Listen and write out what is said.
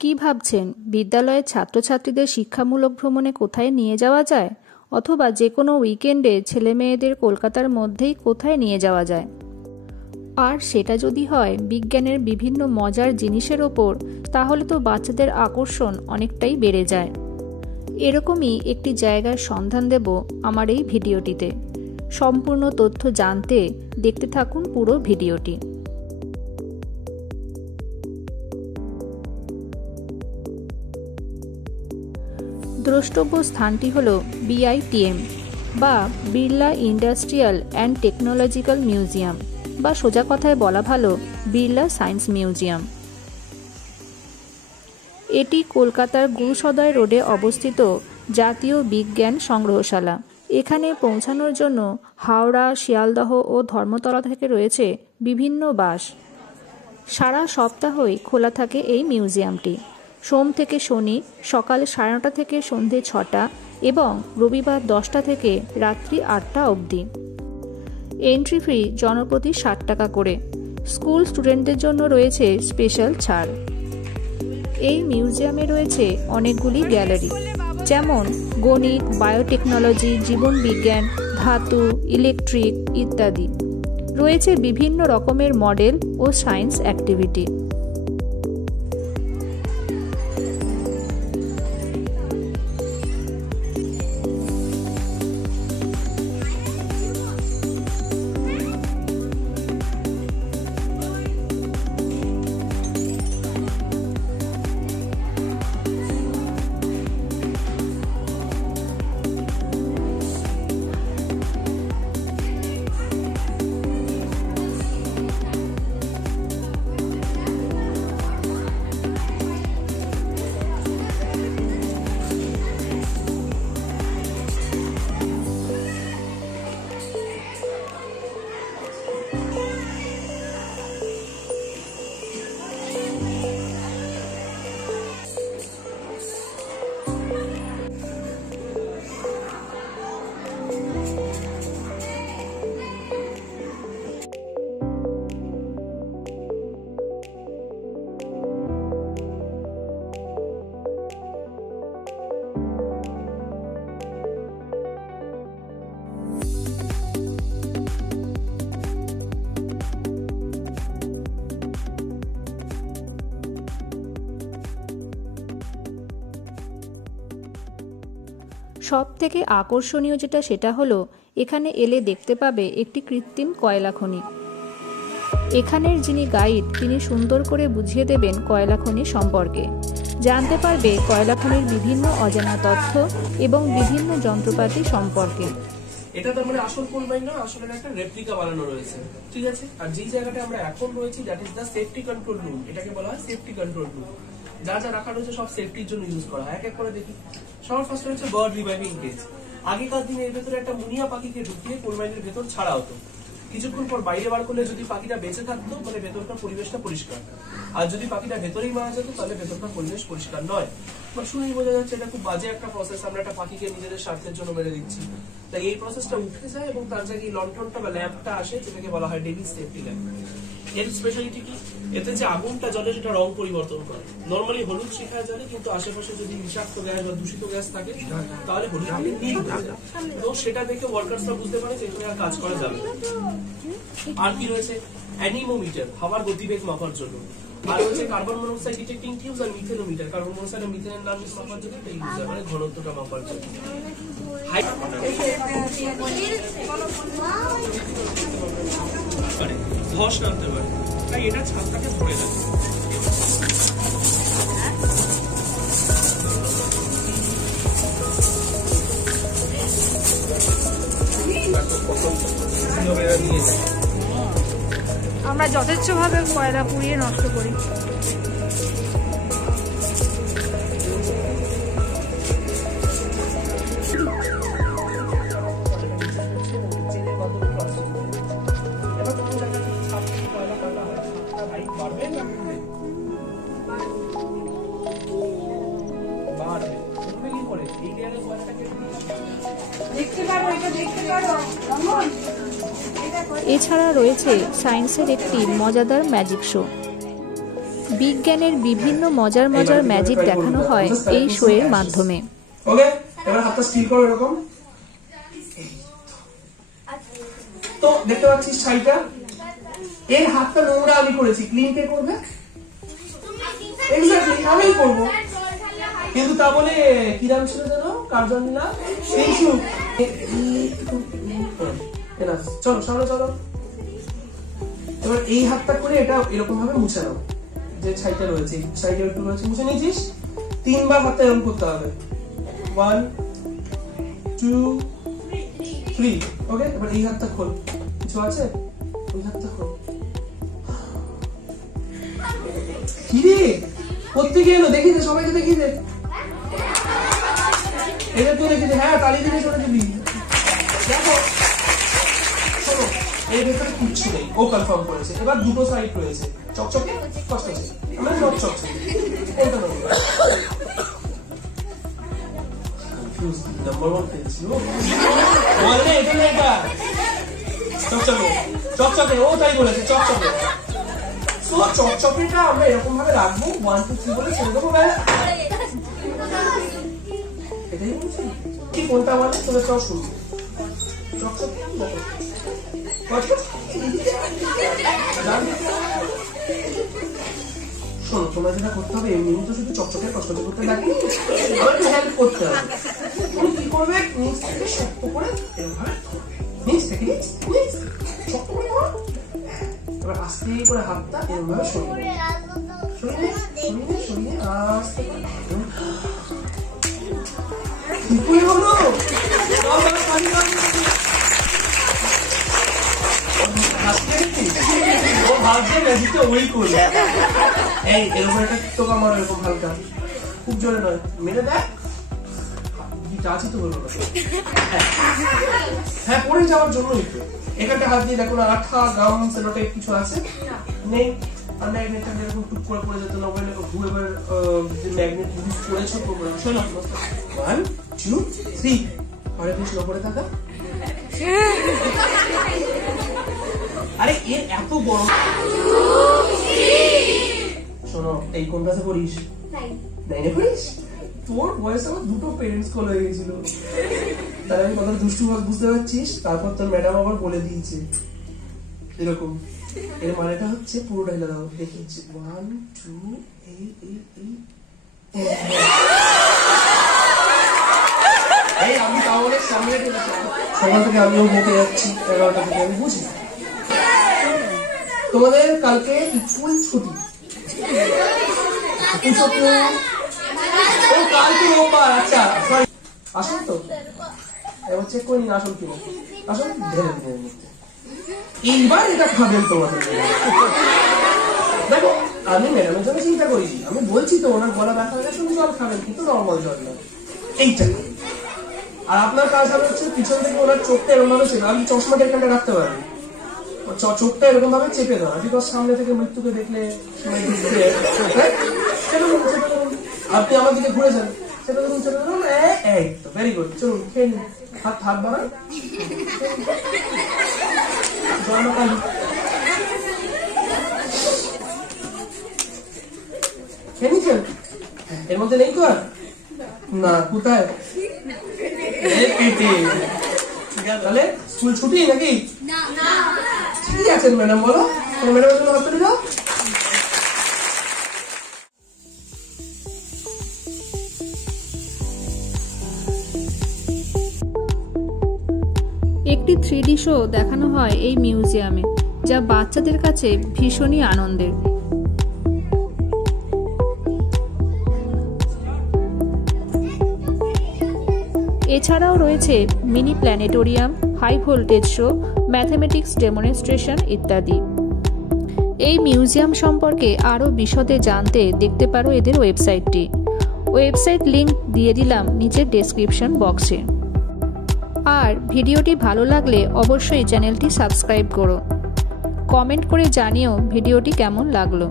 কি ভাবছেন, বিদ্যালয়ের ছাত্রছাত্রীদের শিক্ষামূলক ভ্রমণে কোথায় নিয়ে যাওয়া যায়, অথবা যে কোনো উইকেন্ডে ছেলেমেয়েদের কলকাতার মধ্যেই কোথায় নিয়ে যাওয়া যায়? আর সেটা যদি হয় বিজ্ঞানের বিভিন্ন মজার জিনিসের ওপর, তাহলে তো বাচ্চাদের আকর্ষণ অনেকটাই বেড়ে যায়। এরকমই একটি জায়গার সন্ধান দেব আমার এই ভিডিওটিতে। সম্পূর্ণ তথ্য জানতে দেখতে থাকুন পুরো ভিডিওটি। দ্রষ্টব্য স্থানটি হল BITM বা Birla industrial and technological museum, বা সোজা কথায় বলা ভালো বিড়লা সায়েন্স মিউজিয়াম। এটি কলকাতার গুরুসদয় রোডে অবস্থিত জাতীয় বিজ্ঞান সংগ্রহশালা। এখানে পৌঁছানোর জন্য হাওড়া, শিয়ালদহ ও ধর্মতলা থেকে রয়েছে বিভিন্ন বাস। সারা সপ্তাহই খোলা থাকে এই মিউজিয়ামটি। সোম থেকে শনি সকাল 9:30 থেকে সন্ধে 6টা এবং রবিবার 10টা থেকে রাত্রি 8টা অবধি। এন্ট্রি ফি জনপ্রতি 60 টাকা করে। স্কুল স্টুডেন্টদের জন্য রয়েছে স্পেশাল ছাড়। এই মিউজিয়ামে রয়েছে অনেকগুলি গ্যালারি, যেমন গণিত, বায়োটেকনোলজি, জীবনবিজ্ঞান, ধাতু, ইলেকট্রিক ইত্যাদি। রয়েছে বিভিন্ন রকমের মডেল ও সায়েন্স অ্যাক্টিভিটি। সব থেকে আকর্ষণীয় যেটা, সেটা হলো এখানে এলে দেখতে পাবে একটি কৃত্রিম কয়লা খনি। এখানের যিনি গাইড, তিনি সুন্দর করে বুঝিয়ে দেবেন কয়লা খনি সম্পর্কে। জানতে পারবে কয়লা খনির বিভিন্ন অজানা তথ্য এবং বিভিন্ন যন্ত্রপাতি সম্পর্কে। এটা তার মানে আসল কোল মাইন না, আসলে একটা রেপ্লিকা বানানো রয়েছে, ঠিক আছে। আর যে জায়গাটা আমরা এখন রয়েছি, that is the safety control room. এটাকে বলা হয় সেফটি কন্ট্রোল রুম। যা যা রাখা রয়েছে সব সেফটির জন্য ইউজ করা হয়। এক এক করে দেখি। সবার ফার্স্ট হচ্ছে বার্ড রিভাইভিং কেজ। আগেকার দিনে এর ভেতরে একটা মুনিয়া পাখিকে ঢুকিয়ে কোল মাইনের ভেতর ছাড়া হতো। কিছুক্ষণ পর বাইরে বার করলে যদি পাখিটা বেঁচে থাকতো, মানে ভেতরকার পরিবেশটা পরিষ্কার। আর যদি পাখিটা ভেতরেই মারা যেত, তাহলে ভেতরকার পরিবেশ পরিষ্কার নয়। বাট শুনেই বোঝা যাচ্ছে এটা খুব বাজে একটা প্রসেস। আমরা একটা পাখিকে নিজেদের স্বার্থের জন্য মেরে দিচ্ছি। তাই এই প্রসেসটা উঠে যায় এবং তার জায়গায় লন্ঠনটা বা ল্যাম্পটা আসে, যেটাকে বলা হয় ডেভিস সেফটি ল্যাম্প। এর স্পেশালিটি কি? এতে যে আগুনটা জ্বলে সেটা রং পরিবর্তন করে। নর্মালি হলুদ শিখায় জ্বলে, কিন্তু আশেপাশে যদি বিষাক্ত গ্যাস বা দূষিত গ্যাস থাকে, তাহলে হলুদ নীল হয়ে যায়। তো সেটা দেখে ওয়ার্কার্সরা বুঝতে পারে যে এখানে আর কাজ করা যাবে। আর কি রয়েছে? অ্যানিমোমিটার, হাওয়ার গতিবেগ মাপার জন্য। আর হচ্ছে কার্বন মনোক্সাইড ডিটেক্টিং টিউবস আর মিথেনোমিটার। কার্বন মনোক্সাইড আর মিথেনের নাম মাপার জন্য এটা ইউজ হয়, মানে ঘনত্বটা মাপার জন্য। ধস নামতে পারে, তাই এটা ছাদটাকে ধরে রাখে। আমরা যথেচ্ছভাবে কয়লা পুড়িয়ে নষ্ট করি। এছাড়া রয়েছে সায়েন্সের একটি মজাদার ম্যাজিক শো। বিজ্ঞানের বিভিন্ন মজার মজার ম্যাজিক দেখানো হয় এই শোয়ের মাধ্যমে। ওকে, এবার হাতটা স্টিল করো এরকম। তো দেখতে পাচ্ছিস ছাইটা, এর হাতটা নোংরা আমি করেছি, ক্লিন কে করবে? এক্স্যাক্টলি আমিই করবো, কিন্তু তা বলে কি নাম ছিল যেন, কার্জন না শিশু। চলো সামনে চলো। এবার এই হাতটা করে এটা এরকম ভাবে মুছে নাও, যে ছাইটা রয়েছে সাইডে একটু রয়েছে, মুছে নিয়েছিস। 3 বার হাতটা এরকম করতে হবে, 1 2 3। ওকে, এবার এই হাতটা খোল, কিছু আছে? ওই হাতটা খোল। কি রে করতে গেল? দেখি দে, সবাইকে দেখি দে, এটা তুই দেখি দে। হ্যাঁ, তালি দিলে চলে দিবি। দেখো শোনো, এর ভেতরে কিচ্ছু নেই, ও কনফার্ম করেছে। এবার দুটো সাইড রয়েছে, চকচকে কচকচে, আমরা সব চকচকে। কোনটা নেব? কনফিউজ নাম্বার 1 পেয়েছি। ও বলে এটা না, এটা চকচকে চকচকে, ও তাই বলেছে চকচকে। সো চকচকেটা আমরা এরকম ভাবে রাখবো, 1 2 3 বলে ছেড়ে দেবো। এটাই বলছি কি, কোনটা বলে তোদের সব শুনবো। চকচকে শোনো, তোমরা যেটা করতে হবে, এমনি তো শুধু চকচকে কষ্ট করতে লাগে, আবার একটু হেল্প করতে হবে। তুমি কি করবে, নিচ থেকে শক্ত করে এভাবে, নিচ থেকে নিচ শক্ত করে ধরো। এবার আস্তে করে হাতটা এরভাবে সরিয়ে সরিয়ে সরিয়ে সরিয়ে আস্তে করে। কি করে হলো? ও ভাবছে ম্যাজিকটা ওই করবে। এই এরকম একটা টোকা মারো, এরকম হালকা, খুব জোরে নয়, মেরে দেখ। আছে তো বলবো, হ্যাঁ পড়ে যাওয়ার জন্য একটু এখানটা হাত দিয়ে দেখো না, আঠা গাম সেলোটেপ কিছু আছে নেই? আর ম্যাগনেটটা এরকম টুক করে পড়ে যেত না, ওখানে ঘুরে ঘুরে যে ম্যাগনেট ইউজ করেছো প্রোগ্রাম। শোনো, 1 2 3, আরে বেশ উপরে থাকা। আরে এর এত বড়। শোনো, এই কোন ক্লাসে পড়িস? 9 পড়িস? তোর বয়স আমার দুটো পেরেন্টস কল হয়ে গেছিল, তাই আমি কথা দুষ্টু ভাগ বুঝতে পারছিস। তারপর তোর ম্যাডাম আবার বলে দিয়েছে এরকম। এর মানেটা হচ্ছে পুরোটা হেলে দাও, দেখিয়েছি 1 2 এই আমি তাহলে সামনে সকাল থেকে আমিও বকে যাচ্ছি, 11টা থেকে আমি বুঝি। তোমাদের কালকে স্কুল ছুটি, ও কালকে রোববার। আচ্ছা আসুন তো, এবার চেক করে নিন আসুন কিনা। আসুন ধরে দিনের মধ্যে এইবার এটা খাবেন তোমাদের। দেখো আমি ম্যাডামের জন্য চিন্তা করিনি, আমি বলছি তো ওনার গলা ব্যথা হয়ে গেছে, জল খাবেন, কিন্তু নর্মাল জল না, এইটা। আর আপনার কাজ হবে হচ্ছে পিছন থেকে ওনার চোখটা এরকম ভাবে চেপে, আমি চশমাটা এখানটা রাখতে পারেন, চোখটা এরকম ভাবে চেপে দেওয়া, বিকজ সামনে থেকে মৃত্যুকে দেখলে আপনি আমার দিকে ঘুরে যান, চেপে ধরুন চেপে ধরুন, এই তো ভেরি গুড। চলুন খেয়ে নিন, হাত হাত বাড়ান, খেয়ে নিচ্ছেন? এর মধ্যে নেই তো আর না, কোথায়? তাহলে স্কুল ছুটি নাকি? ঠিক আছেন ম্যাডাম, বলো তোমার ম্যাডামের জন্য হাত তুলে দাও। একটি 3D শো দেখানো হয় এই মিউজিয়ামে, যা বাচ্চাদের কাছে ভীষণই আনন্দের। এছাড়াও রয়েছে mini planetarium, high voltage show, mathematics demonstration ইত্যাদি। এই মিউজিয়াম সম্পর্কে আরও বিশদে জানতে দেখতে পারো এদের ওয়েবসাইটটি। ওয়েবসাইট লিংক দিয়ে দিলাম নিচের ডেসক্রিপশন বক্সে। আর ভিডিওটি ভালো লাগলে অবশ্যই চ্যানেলটি সাবস্ক্রাইব করো। কমেন্ট করে জানিও ভিডিওটি কেমন লাগলো।